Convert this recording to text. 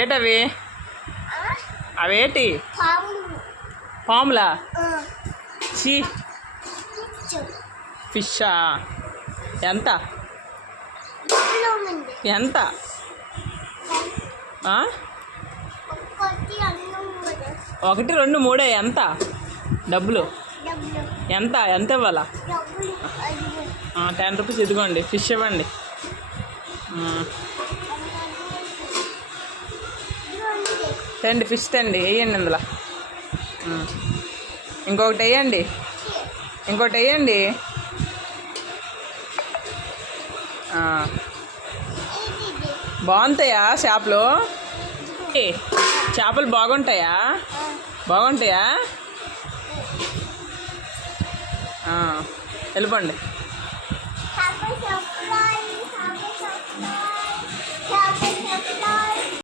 ఏటవి? అవేటి? పాములా? చీ, ఫిషా? ఎంత ఎంత? ఒకటి రెండు మూడే. ఎంత డబ్బులు? ఎంత ఎంత ఇవ్వాలా? 10 రూపీస్. ఇదిగోండి ఫిష్ ఇవ్వండి. తండి ఫిష్ తండి, వేయండి అందులో. ఇంకొకటి వేయండి, ఇంకోటి వేయండి. బాగుంటాయా చేపలు? చేపలు బాగుంటాయా? బాగుంటాయా? వెళ్ళిపోండి.